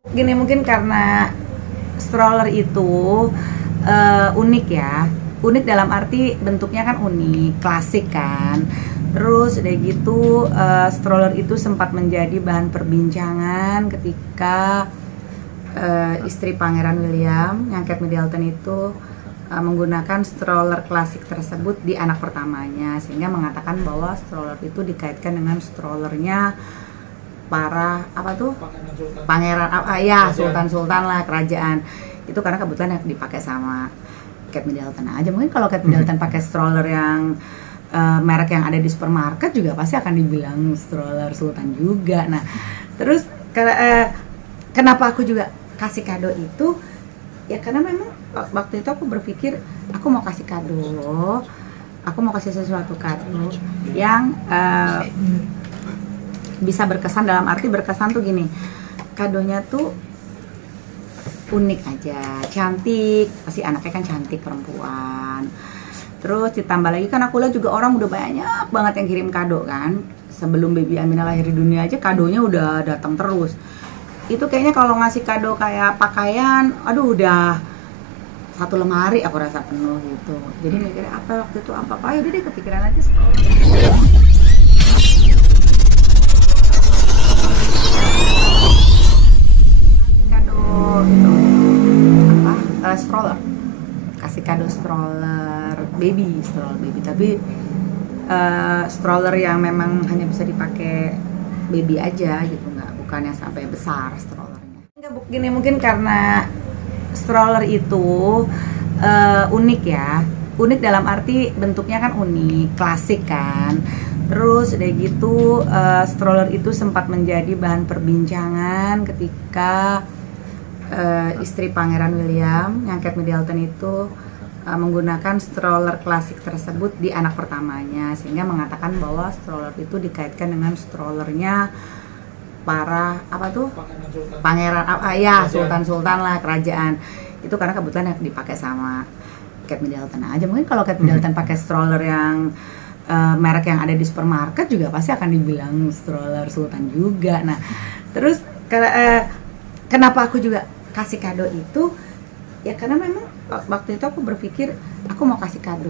Gini, mungkin karena stroller itu unik ya. Unik dalam arti bentuknya kan unik, klasik kan. Terus udah gitu stroller itu sempat menjadi bahan perbincangan ketika istri Pangeran William yang Kate Middleton itu menggunakan stroller klasik tersebut di anak pertamanya, sehingga mengatakan bahwa stroller itu dikaitkan dengan strollernya para apa tuh pangeran ya sultan lah kerajaan itu, karena kebetulan dipakai sama Kate Middleton aja. Mungkin kalau Kate Middleton pakai stroller yang merek yang ada di supermarket juga pasti akan dibilang stroller sultan juga. Nah terus kenapa aku juga kasih kado itu ya, karena memang waktu itu aku berpikir aku mau kasih kado, aku mau kasih sesuatu kado yang bisa berkesan. Dalam arti berkesan tuh gini, kadonya tuh unik aja, cantik, pasti anaknya kan cantik perempuan. Terus ditambah lagi kan aku lihat juga orang udah banyak banget yang kirim kado kan. Sebelum baby Aminah lahir di dunia aja kadonya udah datang terus. Itu kayaknya kalau ngasih kado kayak pakaian, aduh udah satu lemari aku rasa penuh gitu. Jadi mikirnya apa waktu itu apa ya udah deh kepikiran aja stroller, kasih kado stroller baby tapi stroller yang memang hanya bisa dipakai baby aja gitu, bukan yang sampai besar strollernya. Enggak, gini, mungkin karena stroller itu unik ya, unik dalam arti bentuknya kan unik, klasik kan. Terus udah gitu stroller itu sempat menjadi bahan perbincangan ketika istri Pangeran William yang Kate Middleton itu menggunakan stroller klasik tersebut di anak pertamanya, sehingga mengatakan bahwa stroller itu dikaitkan dengan strollernya para apa tuh pangeran ya sultan lah kerajaan itu, karena kebetulan dipakai sama Kate Middleton aja. Mungkin kalau Kate Middleton pakai stroller yang merek yang ada di supermarket juga pasti akan dibilang stroller sultan juga. Nah terus kenapa aku juga kasih kado itu ya, karena memang waktu itu aku berpikir aku mau kasih kado,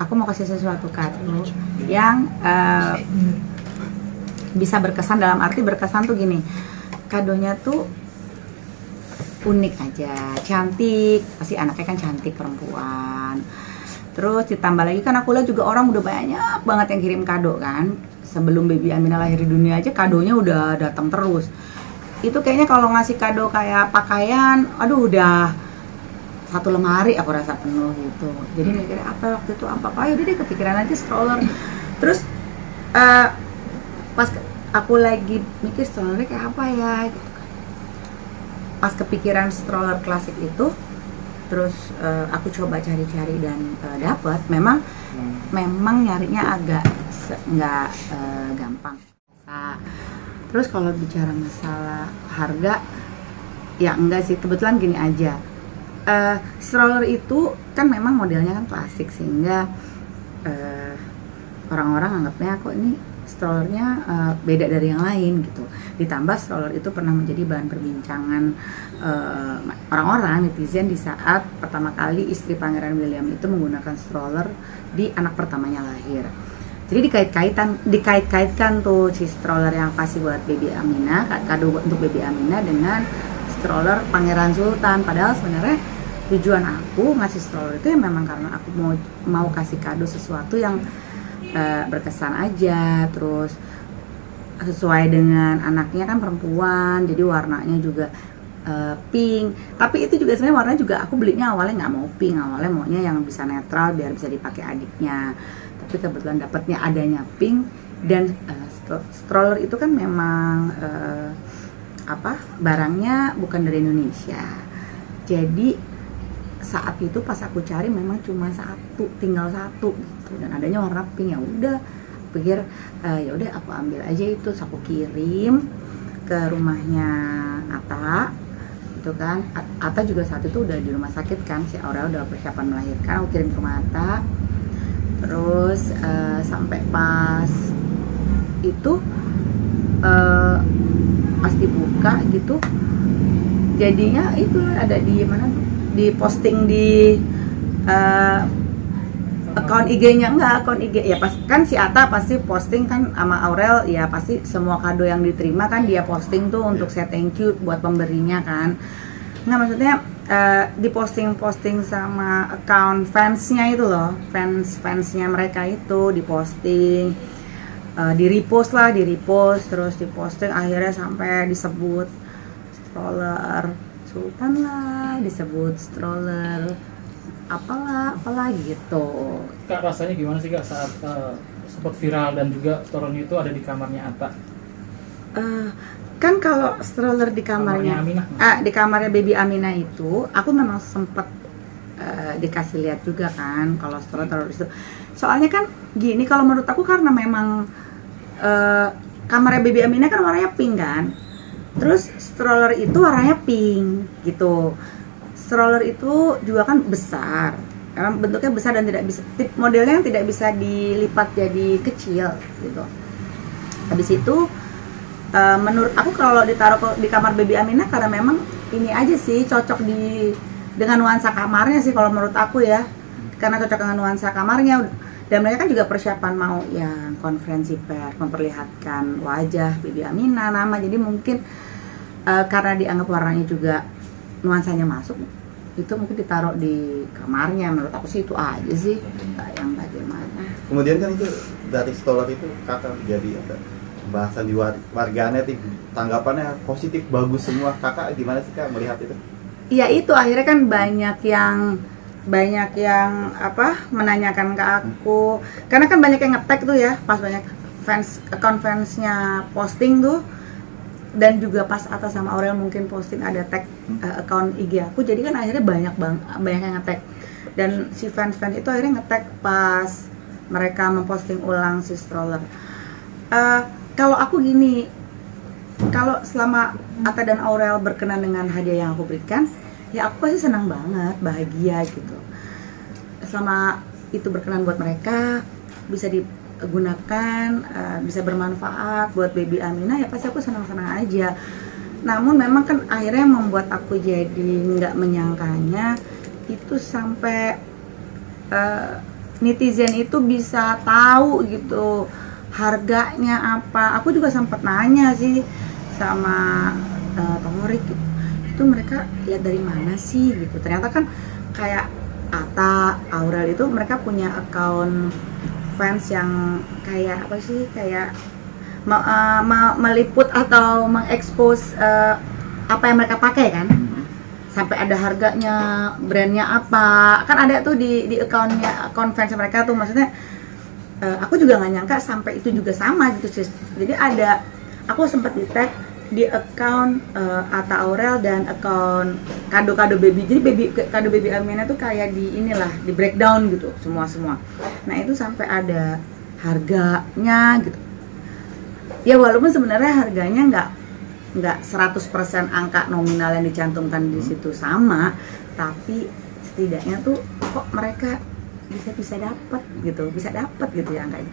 aku mau kasih sesuatu kado yang bisa berkesan. Dalam arti berkesan tuh gini, kadonya tuh unik aja, cantik, pasti anaknya kan cantik perempuan. Terus ditambah lagi kan aku lihat juga orang udah banyak banget yang kirim kado kan. Sebelum baby Aminah lahir di dunia aja kadonya udah datang terus. Itu kayaknya kalau ngasih kado kayak pakaian, aduh udah satu lemari aku rasa penuh gitu. Jadi mikirnya apa waktu itu apa ya udah deh kepikiran aja stroller. Terus pas aku lagi mikir strollernya kayak apa ya gitu kan, pas kepikiran stroller klasik itu, terus aku coba cari-cari dan dapat. Memang nyarinya agak nggak gampang. Terus kalau bicara masalah harga ya enggak sih, kebetulan gini aja, stroller itu kan memang modelnya kan klasik, sehingga orang-orang anggapnya kok ini strollernya beda dari yang lain gitu. Ditambah stroller itu pernah menjadi bahan perbincangan orang-orang, netizen, di saat pertama kali istri Pangeran William itu menggunakan stroller di anak pertamanya lahir. Jadi dikait-kaitkan tuh si stroller yang kasih buat baby Aminah, kado untuk baby Aminah, dengan stroller Pangeran Sultan. Padahal sebenarnya tujuan aku ngasih stroller itu ya memang karena aku mau kasih kado sesuatu yang berkesan aja, terus sesuai dengan anaknya kan perempuan, jadi warnanya juga pink. Tapi itu juga sebenarnya warnanya juga aku belinya awalnya nggak mau pink, awalnya maunya yang bisa netral biar bisa dipakai adiknya. Tapi kebetulan dapatnya adanya pink. Dan stroller itu kan memang barangnya bukan dari Indonesia. Jadi saat itu pas aku cari memang cuma tinggal satu gitu, dan adanya warna pink. Ya udah pikir ya udah aku ambil aja itu, terus aku kirim ke rumahnya Atta gitu kan. Atta juga saat itu udah di rumah sakit kan, si Aurel udah persiapan melahirkan, aku kirim ke rumah Atta. Terus sampai pas itu pas dibuka gitu jadinya itu ada di mana tuh, di posting di uh, akun IG-nya, enggak akun IG ya, pas kan si Ata pasti posting kan sama Aurel ya, pasti semua kado yang diterima kan dia posting tuh untuk say thank you buat pemberinya kan. Nggak, maksudnya di posting sama account fansnya itu loh, fansnya mereka itu diposting, di repost terus diposting, akhirnya sampai disebut stroller Sultan lah, disebut stroller apalah gitu. Kak, rasanya gimana sih Kak saat sempat viral dan juga stroller itu ada di kamarnya Atta? Kan kalau stroller di kamarnya di kamarnya baby Aminah itu aku memang sempet dikasih lihat juga kan kalau stroller itu. Soalnya kan gini, kalau menurut aku karena memang kamarnya baby Aminah kan warnanya pink kan, terus stroller itu warnanya pink gitu. Stroller itu juga kan besar, bentuknya besar dan tidak bisa, modelnya yang tidak bisa dilipat jadi kecil gitu. Habis itu menurut aku kalau ditaruh di kamar baby Aminah karena memang ini aja sih cocok dengan nuansa kamarnya sih kalau menurut aku ya, karena cocok dengan nuansa kamarnya. Dan mereka kan juga persiapan mau yang konferensi pers memperlihatkan wajah baby Aminah, nama, jadi mungkin karena dianggap warnanya juga nuansanya masuk, itu mungkin ditaruh di kamarnya. Menurut aku sih itu aja sih, yang bagaimana. Kemudian kan itu dari stroller itu kakak jadi ada bahasan di warganet, tanggapannya positif, bagus semua. Kakak gimana sih Kak melihat itu? Iya, itu akhirnya kan banyak yang menanyakan ke aku, karena kan banyak yang nge-tag tuh ya, pas banyak account fansnya posting tuh, dan juga pas Atta sama Aurel mungkin posting ada tag account IG aku, jadi kan akhirnya banyak yang nge-tag, dan si fans itu akhirnya nge-tag pas mereka memposting ulang si stroller. Kalau aku gini, kalau selama Atta dan Aurel berkenan dengan hadiah yang aku berikan, ya aku pasti senang banget, bahagia gitu. Selama itu berkenan buat mereka, bisa digunakan, bisa bermanfaat buat baby Aminah, ya pasti aku senang-senang aja. Namun memang kan akhirnya membuat aku jadi nggak menyangkanya itu sampai netizen itu bisa tahu gitu harganya apa. Aku juga sempat nanya sih sama Tomorik gitu, itu mereka lihat dari mana sih gitu. Ternyata kan kayak Atta, Aurel itu mereka punya account fans yang kayak apa sih, kayak meliput atau mengekspos apa yang mereka pakai kan, sampai ada harganya, brandnya apa, kan ada tuh di account fans mereka tuh. Maksudnya aku juga nggak nyangka sampai itu juga sama gitu sih. Jadi ada, aku sempat di tag di account Atta Aurel dan account kado baby. Jadi kado baby Aminah tuh kayak di inilah, di breakdown gitu semua. Nah itu sampai ada harganya gitu. Ya walaupun sebenarnya harganya nggak 100% angka nominal yang dicantumkan di situ sama, tapi setidaknya tuh kok mereka bisa dapat gitu ya angkanya.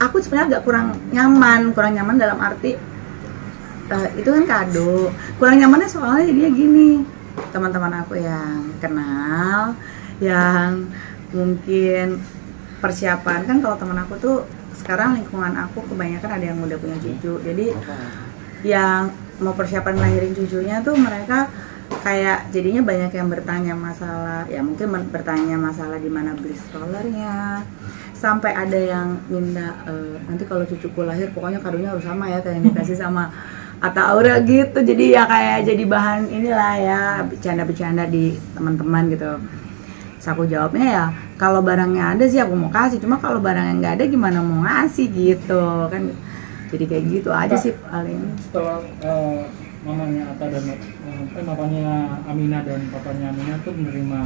Aku sebenarnya kurang nyaman dalam arti itu kan kado, kurang nyamannya soalnya dia gini, teman-teman aku yang kenal, yang mungkin persiapan kan, kalau teman aku tuh sekarang lingkungan aku kebanyakan ada yang udah punya cucu, jadi yang mau persiapan lahirin cucunya tuh mereka kayak jadinya banyak yang bertanya masalah, ya mungkin bertanya masalah di mana beli strollernya, sampai ada yang minta nanti kalau cucuku lahir pokoknya kadonya harus sama ya kayak yang dikasih sama Atta Aurel gitu. Jadi ya kayak jadi bahan inilah ya, bercanda-bercanda di teman-teman gitu. Terus aku jawabnya ya kalau barangnya ada sih aku mau kasih, cuma kalau barangnya nggak ada gimana mau ngasih gitu kan. Jadi kayak gitu aja sih paling. Setelah mamanya Atta dan mamanya Aminah dan papanya Aminah tuh menerima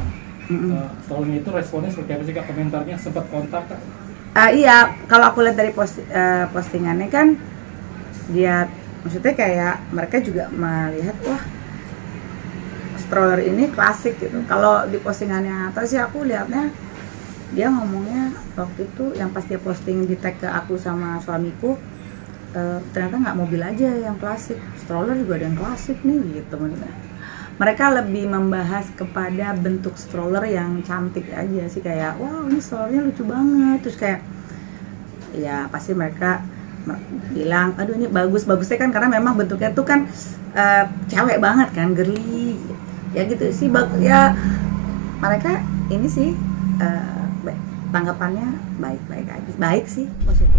strollnya, itu responnya seperti apa sih Kak? Komentarnya sempat kontak Kak? Iya, kalau aku lihat dari postingannya kan dia, maksudnya kayak mereka juga melihat wah stroller ini klasik gitu. Kalau di postingannya Atta sih aku lihatnya dia ngomongnya waktu itu yang pas dia posting di tag ke aku sama suamiku, ternyata nggak mobil aja yang klasik, stroller juga ada yang klasik nih gitu. Mereka lebih membahas kepada bentuk stroller yang cantik aja sih, kayak wow ini strollernya lucu banget, terus kayak ya pasti mereka bilang aduh ini bagusnya kan karena memang bentuknya tuh kan cewek banget kan, girly ya gitu sih. Ya mereka ini sih tanggapannya baik-baik aja, baik sih maksudnya.